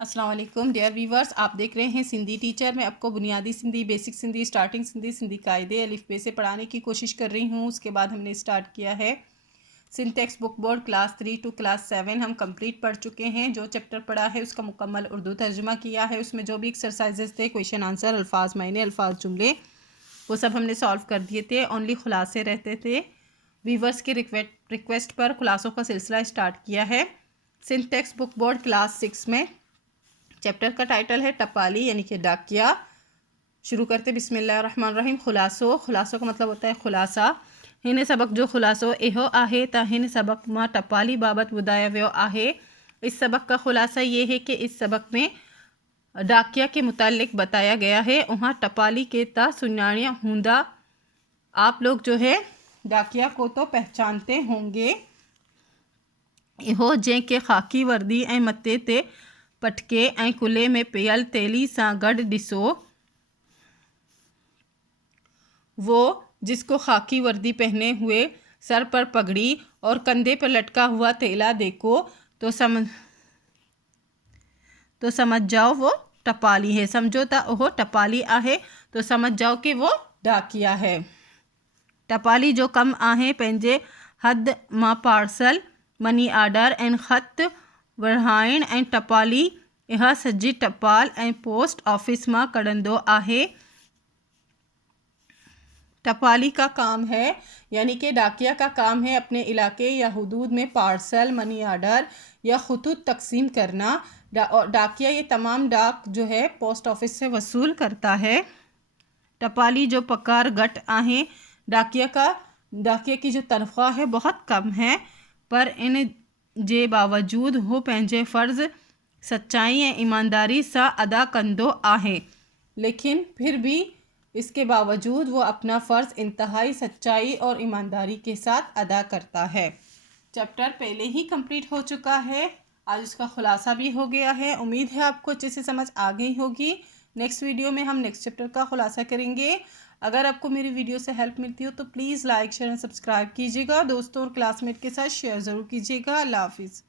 अस्सलाम वालेकुम dear viewers, आप देख रहे हैं सिंधी टीचर। मैं आपको बुनियादी सिंधी, बेसिक सिंधी, स्टार्टिंग सिंधी, सिंधी कायदे अलिफ बे से पढ़ाने की कोशिश कर रही हूँ। उसके बाद हमने स्टार्ट किया है syntax book board class 3 to class 7 हम कंप्लीट पढ़ चुके हैं। जो चैप्टर पढ़ा है उसका मुकम्मल उर्दू तर्जुमा किया है। उसमें जो भी एक्सरसाइजेस थे, क्वेश्चन आंसर, अल्फाज मायने, अल्फाज जुमले, वो सब हमने सॉल्व कर दिए थे। ओनली खुलासे रहते थे। व्यूवर्स की रिक्वेस्ट पर खुलासों का सिलसिला स्टार्ट किया है। सिंटेक्स बुक बोर्ड क्लास 6 में चैप्टर का टाइटल है टपाली यानी कि डाकिया। शुरू करते बिस्मिल्लाहिर्रहमानिर्रहीम। खुलासों का मतलब होता है खुलासा। हिन सबक जो खुलासो एहो आहे त हिन सबक मां टपाली बाबत ॿुधायो वियो आहे। इस सबक का खुलासा ये है कि इस सबक में डाकिया के मुतालिक बताया गया है। वहाँ टपाली के ता सुञाणिया हूंदा। आप लोग जो है डाकिया को तो पहचानते होंगे। इहो जंहिंखे ख़ाकी वर्दी ऐं मथे ते पटके ऐं कुल्हे में पियल तेली सां गॾु ॾिसो, वो जिसको खाकी वर्दी पहने हुए, सर पर पगड़ी और कंधे पर लटका हुआ तेला देखो तो समझ जाओ वो टपाली है। समझो ता वो टपाली आहे तो समझ जाओ कि वो डाकिया है। टपाली जो कम आहे पंहिंजे हद मां पार्सल, मनी आर्डर ऐं ख़त वरहाइण ऐं टपाली इहा सॼी टपाल ऐं पोस्ट ऑफिस मां कढंदो आहे। टपाली का काम है यानी कि डाकिया का काम है अपने इलाके या हुदूद में पार्सल, मनी आर्डर या खतूत तकसीम करना। डाकिया ये तमाम डाक जो है पोस्ट ऑफिस से वसूल करता है। टपाली जो पगार घट आहे। डाकिया की जो तनख्वाह है बहुत कम है, पर इन जे बावजूद वो पंहिंजे फ़र्ज़ सच्चाई ऐं ईमानदारी सां अदा कंदो आहे। लेकिन फिर भी इसके बावजूद वो अपना फ़र्ज़ इंतहाई सच्चाई और ईमानदारी के साथ अदा करता है। चैप्टर पहले ही कंप्लीट हो चुका है, आज उसका खुलासा भी हो गया है। उम्मीद है आपको अच्छे से समझ आ गई होगी। नेक्स्ट वीडियो में हम नेक्स्ट चैप्टर का खुलासा करेंगे। अगर आपको मेरी वीडियो से हेल्प मिलती हो तो प्लीज़ लाइक, शेयर और सब्सक्राइब कीजिएगा। दोस्तों और क्लासमेट के साथ शेयर ज़रूर कीजिएगा। अल्लाह हाफिज़।